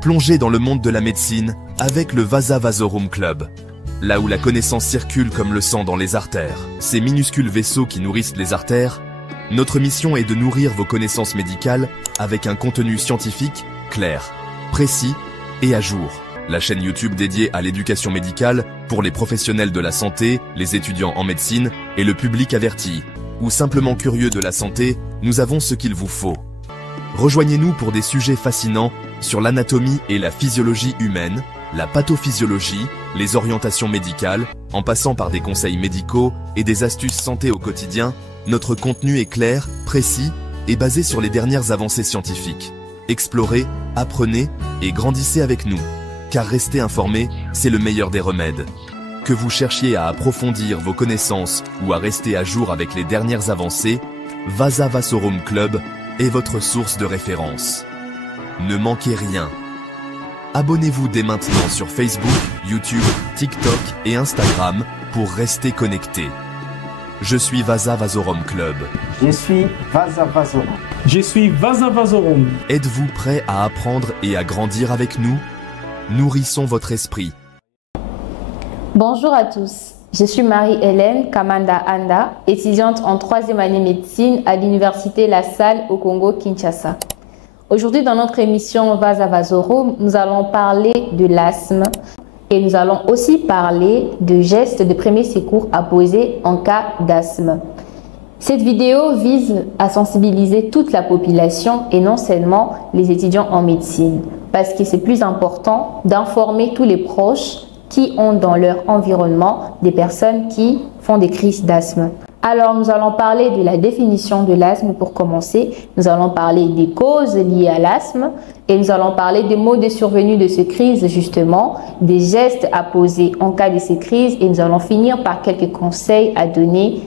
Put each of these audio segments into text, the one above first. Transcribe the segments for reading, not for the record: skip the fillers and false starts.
Plongez dans le monde de la médecine avec le Vasa Vasorum Club. Là où la connaissance circule comme le sang dans les artères, ces minuscules vaisseaux qui nourrissent les artères, notre mission est de nourrir vos connaissances médicales avec un contenu scientifique, clair, précis et à jour. La chaîne YouTube dédiée à l'éducation médicale pour les professionnels de la santé, les étudiants en médecine et le public averti, ou simplement curieux de la santé, nous avons ce qu'il vous faut. Rejoignez-nous pour des sujets fascinants sur l'anatomie et la physiologie humaine, la pathophysiologie, les orientations médicales, en passant par des conseils médicaux et des astuces santé au quotidien. Notre contenu est clair, précis et basé sur les dernières avancées scientifiques. Explorez, apprenez et grandissez avec nous. Car rester informé, c'est le meilleur des remèdes. Que vous cherchiez à approfondir vos connaissances ou à rester à jour avec les dernières avancées, Vasa Vasorum Club est votre source de référence. Ne manquez rien. Abonnez-vous dès maintenant sur Facebook, YouTube, TikTok et Instagram pour rester connecté. Je suis Vasa Vasorum Club. Je suis Vasa Vasorum. Je suis Vasa Vasorum. Êtes-vous prêt à apprendre et à grandir avec nous? Nourrissons votre esprit. Bonjour à tous, je suis Marie-Hélène Kamanda Anda, étudiante en 3e année médecine à l'université La Salle au Congo-Kinshasa. Aujourd'hui dans notre émission Vasa Vasorum, nous allons parler de l'asthme et nous allons aussi parler de gestes de premier secours à poser en cas d'asthme. Cette vidéo vise à sensibiliser toute la population et non seulement les étudiants en médecine, parce que c'est plus important d'informer tous les proches qui ont dans leur environnement des personnes qui font des crises d'asthme. Alors nous allons parler de la définition de l'asthme pour commencer, nous allons parler des causes liées à l'asthme et nous allons parler des mots de survenue de ces crises justement, des gestes à poser en cas de ces crises et nous allons finir par quelques conseils à donner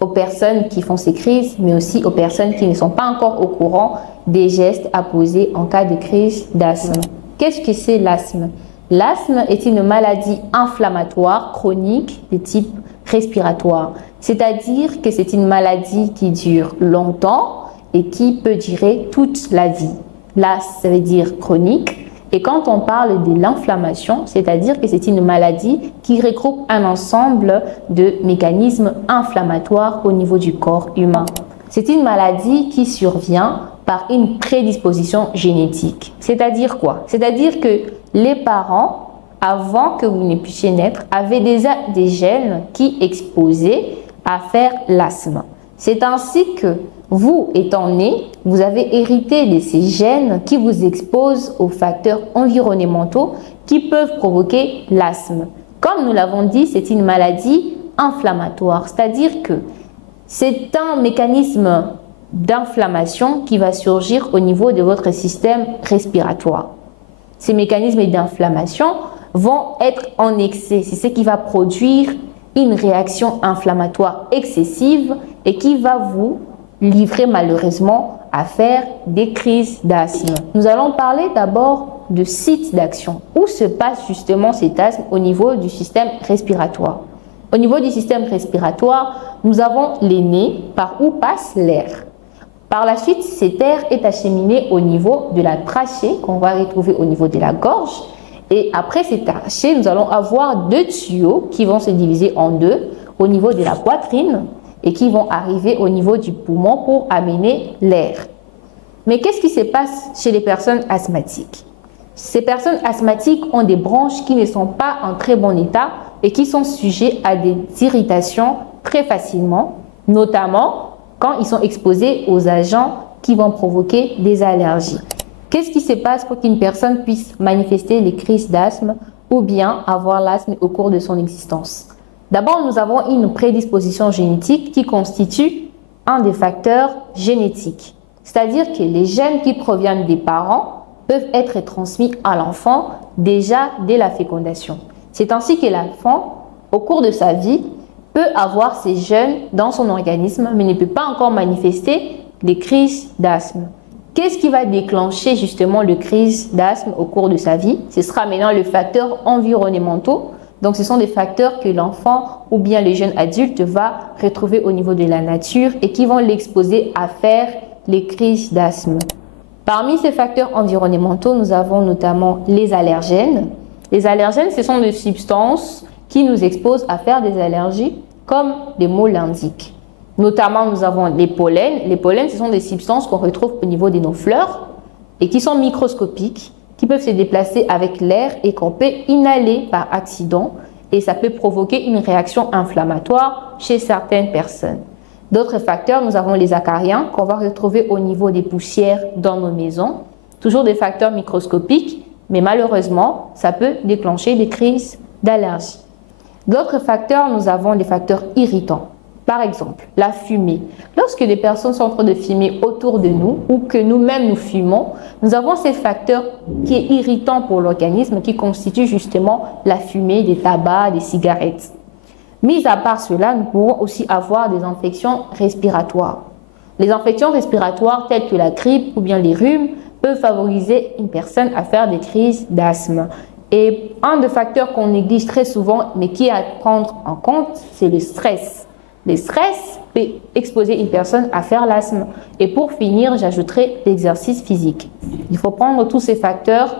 aux personnes qui font ces crises, mais aussi aux personnes qui ne sont pas encore au courant des gestes à poser en cas de crise d'asthme. Qu'est-ce que c'est l'asthme? L'asthme est une maladie inflammatoire chronique de type respiratoire, c'est-à-dire que c'est une maladie qui dure longtemps et qui peut durer toute la vie. Là, ça veut dire chronique. Et quand on parle de l'inflammation, c'est-à-dire que c'est une maladie qui regroupe un ensemble de mécanismes inflammatoires au niveau du corps humain. C'est une maladie qui survient par une prédisposition génétique. C'est-à-dire quoi? C'est-à-dire que les parents, avant que vous ne puissiez naître, avaient déjà des gènes qui exposaient à faire l'asthme. C'est ainsi que vous, étant né, vous avez hérité de ces gènes qui vous exposent aux facteurs environnementaux qui peuvent provoquer l'asthme. Comme nous l'avons dit, c'est une maladie inflammatoire, c'est-à-dire que c'est un mécanisme d'inflammation qui va surgir au niveau de votre système respiratoire. Ces mécanismes d'inflammation vont être en excès, c'est ce qui va produire une réaction inflammatoire excessive et qui va vous livrer malheureusement à faire des crises d'asthme. Nous allons parler d'abord de sites d'action. Où se passe justement cet asthme au niveau du système respiratoire? Au niveau du système respiratoire, nous avons les nez par où passe l'air. Par la suite, cet air est acheminé au niveau de la trachée qu'on va retrouver au niveau de la gorge. Et après cette trachée, nous allons avoir deux tuyaux qui vont se diviser en deux au niveau de la poitrine et qui vont arriver au niveau du poumon pour amener l'air. Mais qu'est-ce qui se passe chez les personnes asthmatiques? Ces personnes asthmatiques ont des bronches qui ne sont pas en très bon état et qui sont sujets à des irritations très facilement, notamment quand ils sont exposés aux agents qui vont provoquer des allergies. Qu'est-ce qui se passe pour qu'une personne puisse manifester les crises d'asthme ou bien avoir l'asthme au cours de son existence? D'abord, nous avons une prédisposition génétique qui constitue un des facteurs génétiques. C'est-à-dire que les gènes qui proviennent des parents peuvent être transmis à l'enfant déjà dès la fécondation. C'est ainsi que l'enfant, au cours de sa vie, peut avoir ces gènes dans son organisme, mais ne peut pas encore manifester les crises d'asthme. Qu'est-ce qui va déclencher justement le crise d'asthme au cours de sa vie? Ce sera maintenant le facteur environnementaux. Donc, ce sont des facteurs que l'enfant ou bien le jeune adulte va retrouver au niveau de la nature et qui vont l'exposer à faire les crises d'asthme. Parmi ces facteurs environnementaux, nous avons notamment les allergènes. Les allergènes, ce sont des substances qui nous exposent à faire des allergies, comme le mot l'indique. Notamment, nous avons les pollens. Les pollens, ce sont des substances qu'on retrouve au niveau de nos fleurs et qui sont microscopiques, qui peuvent se déplacer avec l'air et qu'on peut inhaler par accident. Et ça peut provoquer une réaction inflammatoire chez certaines personnes. D'autres facteurs, nous avons les acariens qu'on va retrouver au niveau des poussières dans nos maisons. Toujours des facteurs microscopiques, mais malheureusement, ça peut déclencher des crises d'allergie. D'autres facteurs, nous avons des facteurs irritants. Par exemple, la fumée. Lorsque des personnes sont en train de fumer autour de nous ou que nous-mêmes nous fumons, nous avons ces facteurs qui est irritant pour l'organisme qui constituent justement la fumée des tabacs, des cigarettes. Mis à part cela, nous pouvons aussi avoir des infections respiratoires. Les infections respiratoires telles que la grippe ou bien les rhumes peuvent favoriser une personne à faire des crises d'asthme. Et un des facteurs qu'on néglige très souvent, mais qui est à prendre en compte, c'est le stress. Le stress peut exposer une personne à faire l'asthme. Et pour finir, j'ajouterai l'exercice physique. Il faut prendre tous ces facteurs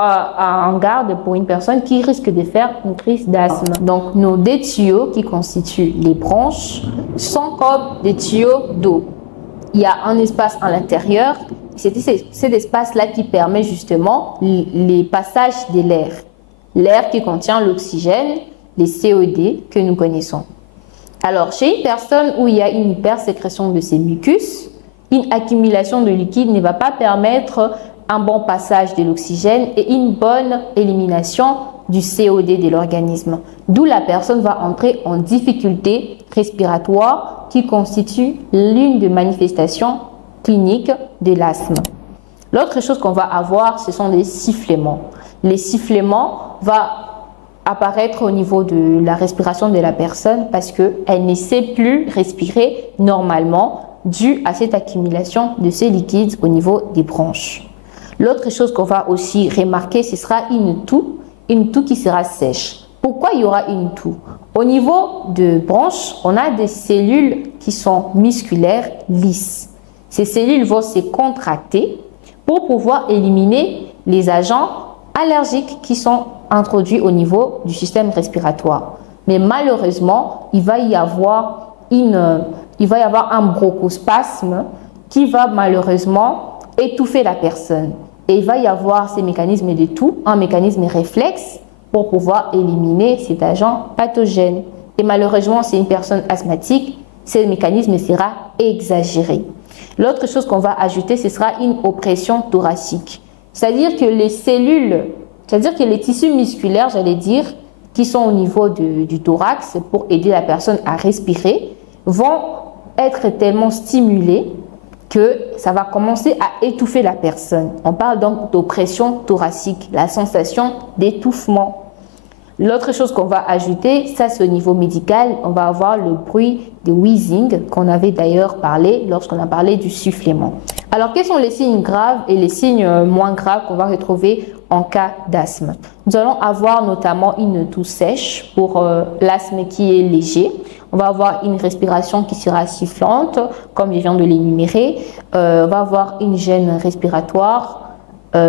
en garde pour une personne qui risque de faire une crise d'asthme. Donc, nos deux tuyaux qui constituent les bronches sont comme des tuyaux d'eau. Il y a un espace à l'intérieur. C'est cet espace-là qui permet justement les passages de l'air. L'air qui contient l'oxygène, les COD que nous connaissons. Alors, chez une personne où il y a une hypersécrétion de ces mucus, une accumulation de liquide ne va pas permettre un bon passage de l'oxygène et une bonne élimination du COD de l'organisme. D'où la personne va entrer en difficulté respiratoire qui constitue l'une des manifestations cliniques de l'asthme. L'autre chose qu'on va avoir, ce sont des sifflements. Les sifflements vont apparaître au niveau de la respiration de la personne parce qu'elle ne sait plus respirer normalement dû à cette accumulation de ces liquides au niveau des bronches. L'autre chose qu'on va aussi remarquer, ce sera une toux qui sera sèche. Pourquoi il y aura une toux? Au niveau de bronches, on a des cellules qui sont musculaires lisses. Ces cellules vont se contracter pour pouvoir éliminer les agents allergiques qui sont introduits au niveau du système respiratoire. Mais malheureusement, il va y avoir un bronchospasme qui va malheureusement étouffer la personne. Et il va y avoir ces mécanismes de toux, un mécanisme réflexe pour pouvoir éliminer cet agent pathogène. Et malheureusement, c'est une personne asthmatique, ce mécanisme sera exagéré. L'autre chose qu'on va ajouter, ce sera une oppression thoracique. C'est-à-dire que les tissus musculaires, j'allais dire, qui sont au niveau du thorax pour aider la personne à respirer, vont être tellement stimulés que ça va commencer à étouffer la personne. On parle donc d'oppression thoracique, la sensation d'étouffement. L'autre chose qu'on va ajouter, ça c'est au niveau médical, on va avoir le bruit de wheezing qu'on avait d'ailleurs parlé lorsqu'on a parlé du sifflement. Alors quels sont les signes graves et les signes moins graves qu'on va retrouver en cas d'asthme? Nous allons avoir notamment une toux sèche pour l'asthme qui est léger. On va avoir une respiration qui sera sifflante, comme je viens de l'énumérer. On va avoir une gêne respiratoire,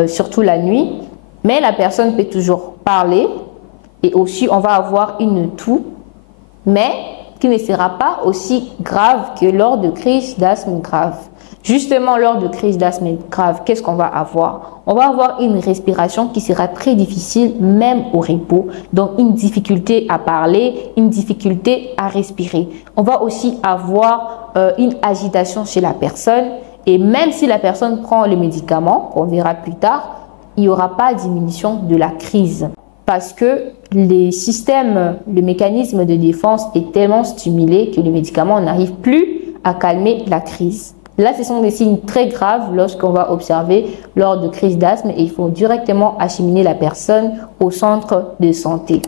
surtout la nuit. Mais la personne peut toujours parler. Et aussi, on va avoir une toux, mais qui ne sera pas aussi grave que lors de crises d'asthme grave. Justement, lors de crises d'asthme grave, qu'est-ce qu'on va avoir? On va avoir une respiration qui sera très difficile, même au repos. Donc, une difficulté à parler, une difficulté à respirer. On va aussi avoir une agitation chez la personne. Et même si la personne prend le médicament, qu'on verra plus tard, il n'y aura pas de diminution de la crise. Parce que le mécanisme de défense est tellement stimulé que le médicament n'arrive plus à calmer la crise. Là, ce sont des signes très graves lorsqu'on va observer lors de crises d'asthme et il faut directement acheminer la personne au centre de santé.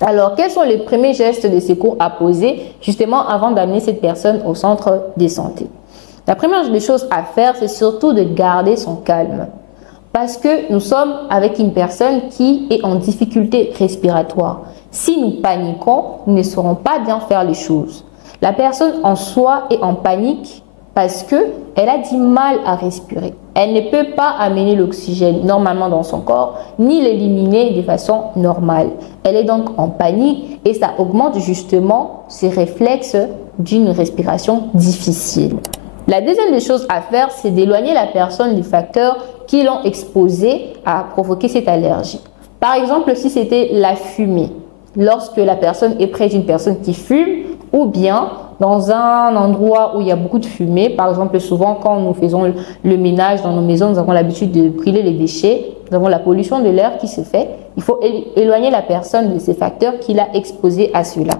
Alors, quels sont les premiers gestes de secours à poser justement avant d'amener cette personne au centre de santé? La première des choses à faire, c'est surtout de garder son calme. Parce que nous sommes avec une personne qui est en difficulté respiratoire. Si nous paniquons, nous ne saurons pas bien faire les choses. La personne en soi est en panique parce qu'elle a du mal à respirer. Elle ne peut pas amener l'oxygène normalement dans son corps, ni l'éliminer de façon normale. Elle est donc en panique et ça augmente justement ses réflexes d'une respiration difficile. La deuxième des choses à faire, c'est d'éloigner la personne du facteur qui l'ont exposé à provoquer cette allergie. Par exemple, si c'était la fumée, lorsque la personne est près d'une personne qui fume, ou bien dans un endroit où il y a beaucoup de fumée, par exemple souvent quand nous faisons le ménage dans nos maisons, nous avons l'habitude de brûler les déchets, nous avons la pollution de l'air qui se fait, il faut éloigner la personne de ces facteurs qui l'a exposé à cela.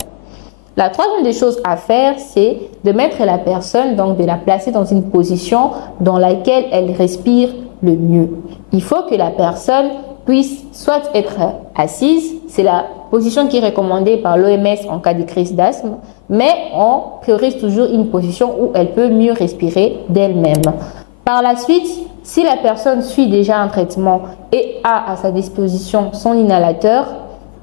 La troisième des choses à faire, c'est de mettre la personne, donc de la placer dans une position dans laquelle elle respire le mieux. Il faut que la personne puisse soit être assise, c'est la position qui est recommandée par l'OMS en cas de crise d'asthme, mais on priorise toujours une position où elle peut mieux respirer d'elle-même. Par la suite, si la personne suit déjà un traitement et a à sa disposition son inhalateur,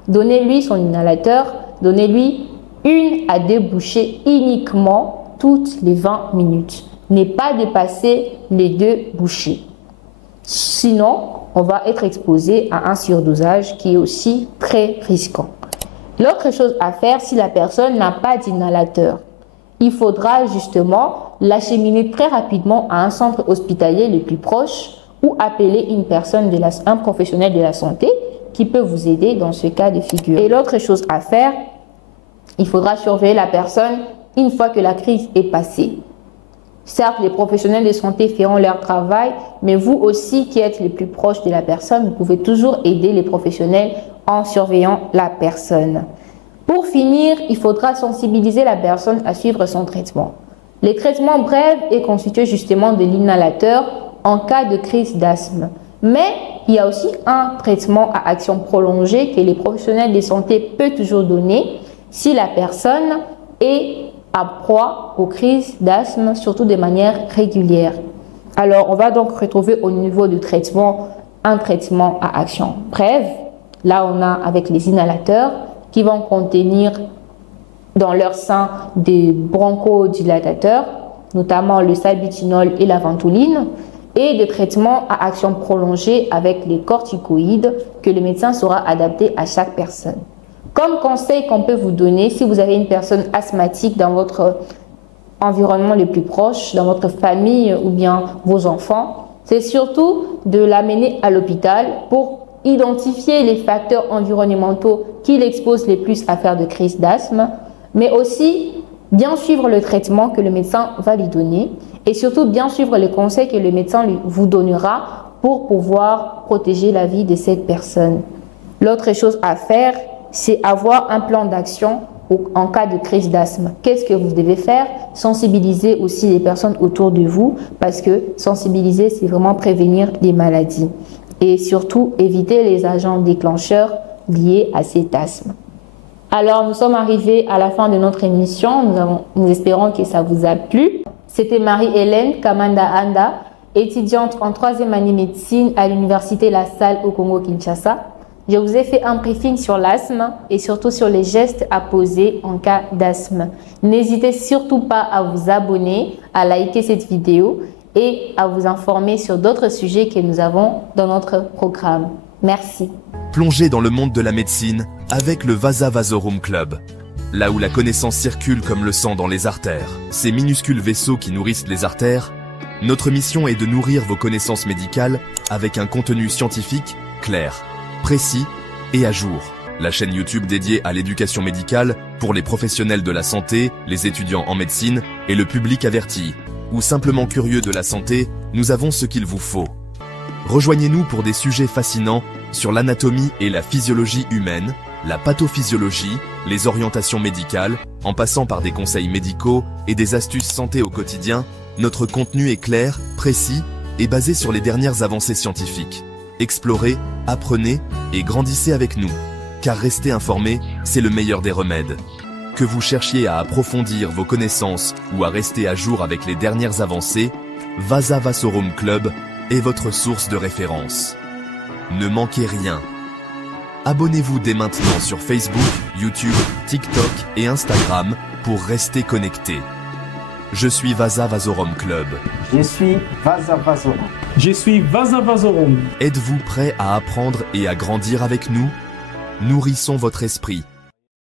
donnez-lui son inhalateur, donnez-lui 1 à 2 bouchées uniquement toutes les 20 minutes. Ne pas dépasser les 2 bouchées. Sinon, on va être exposé à un surdosage qui est aussi très risquant. L'autre chose à faire, si la personne n'a pas d'inhalateur, il faudra justement l'acheminer très rapidement à un centre hospitalier le plus proche ou appeler un professionnel de la santé qui peut vous aider dans ce cas de figure. Et l'autre chose à faire, il faudra surveiller la personne une fois que la crise est passée. Certes, les professionnels de santé feront leur travail, mais vous aussi qui êtes les plus proches de la personne, vous pouvez toujours aider les professionnels en surveillant la personne. Pour finir, il faudra sensibiliser la personne à suivre son traitement. Les traitements brefs est constitué justement de l'inhalateur en cas de crise d'asthme. Mais il y a aussi un traitement à action prolongée que les professionnels de santé peuvent toujours donner si la personne est à proie aux crises d'asthme, surtout de manière régulière. Alors, on va donc retrouver au niveau du traitement un traitement à action brève. Là, on a avec les inhalateurs qui vont contenir dans leur sein des bronchodilatateurs, notamment le salbutamol et la ventoline, et des traitements à action prolongée avec les corticoïdes que le médecin saura adapter à chaque personne. Comme conseil qu'on peut vous donner, si vous avez une personne asthmatique dans votre environnement le plus proche, dans votre famille ou bien vos enfants, c'est surtout de l'amener à l'hôpital pour identifier les facteurs environnementaux qui l'exposent les plus à faire de crises d'asthme, mais aussi bien suivre le traitement que le médecin va lui donner et surtout bien suivre les conseils que le médecin vous donnera pour pouvoir protéger la vie de cette personne. L'autre chose à faire, c'est avoir un plan d'action en cas de crise d'asthme. Qu'est-ce que vous devez faire? Sensibiliser aussi les personnes autour de vous, parce que sensibiliser, c'est vraiment prévenir les maladies. Et surtout, éviter les agents déclencheurs liés à cet asthme. Alors, nous sommes arrivés à la fin de notre émission. Nous espérons que ça vous a plu. C'était Marie-Hélène Kamanda Anda, étudiante en 3e année médecine à l'université La Salle au Congo-Kinshasa. Je vous ai fait un briefing sur l'asthme et surtout sur les gestes à poser en cas d'asthme. N'hésitez surtout pas à vous abonner, à liker cette vidéo et à vous informer sur d'autres sujets que nous avons dans notre programme. Merci. Plongez dans le monde de la médecine avec le Vasa Vasorum Club. Là où la connaissance circule comme le sang dans les artères, ces minuscules vaisseaux qui nourrissent les artères, notre mission est de nourrir vos connaissances médicales avec un contenu scientifique, clair, précis et à jour. La chaîne YouTube dédiée à l'éducation médicale pour les professionnels de la santé, les étudiants en médecine et le public averti, ou simplement curieux de la santé, nous avons ce qu'il vous faut. Rejoignez-nous pour des sujets fascinants sur l'anatomie et la physiologie humaine, la pathophysiologie, les orientations médicales, en passant par des conseils médicaux et des astuces santé au quotidien. Notre contenu est clair, précis et basé sur les dernières avancées scientifiques. Explorez, apprenez et grandissez avec nous, car rester informé, c'est le meilleur des remèdes. Que vous cherchiez à approfondir vos connaissances ou à rester à jour avec les dernières avancées, Vasa Vasorum Club est votre source de référence. Ne manquez rien. Abonnez-vous dès maintenant sur Facebook, YouTube, TikTok et Instagram pour rester connecté. Je suis Vasa Vazorum Club. Je suis Vaza Vazorum. Je suis Vasa Vazorum. Êtes-vous prêt à apprendre et à grandir avec nous? Nourrissons votre esprit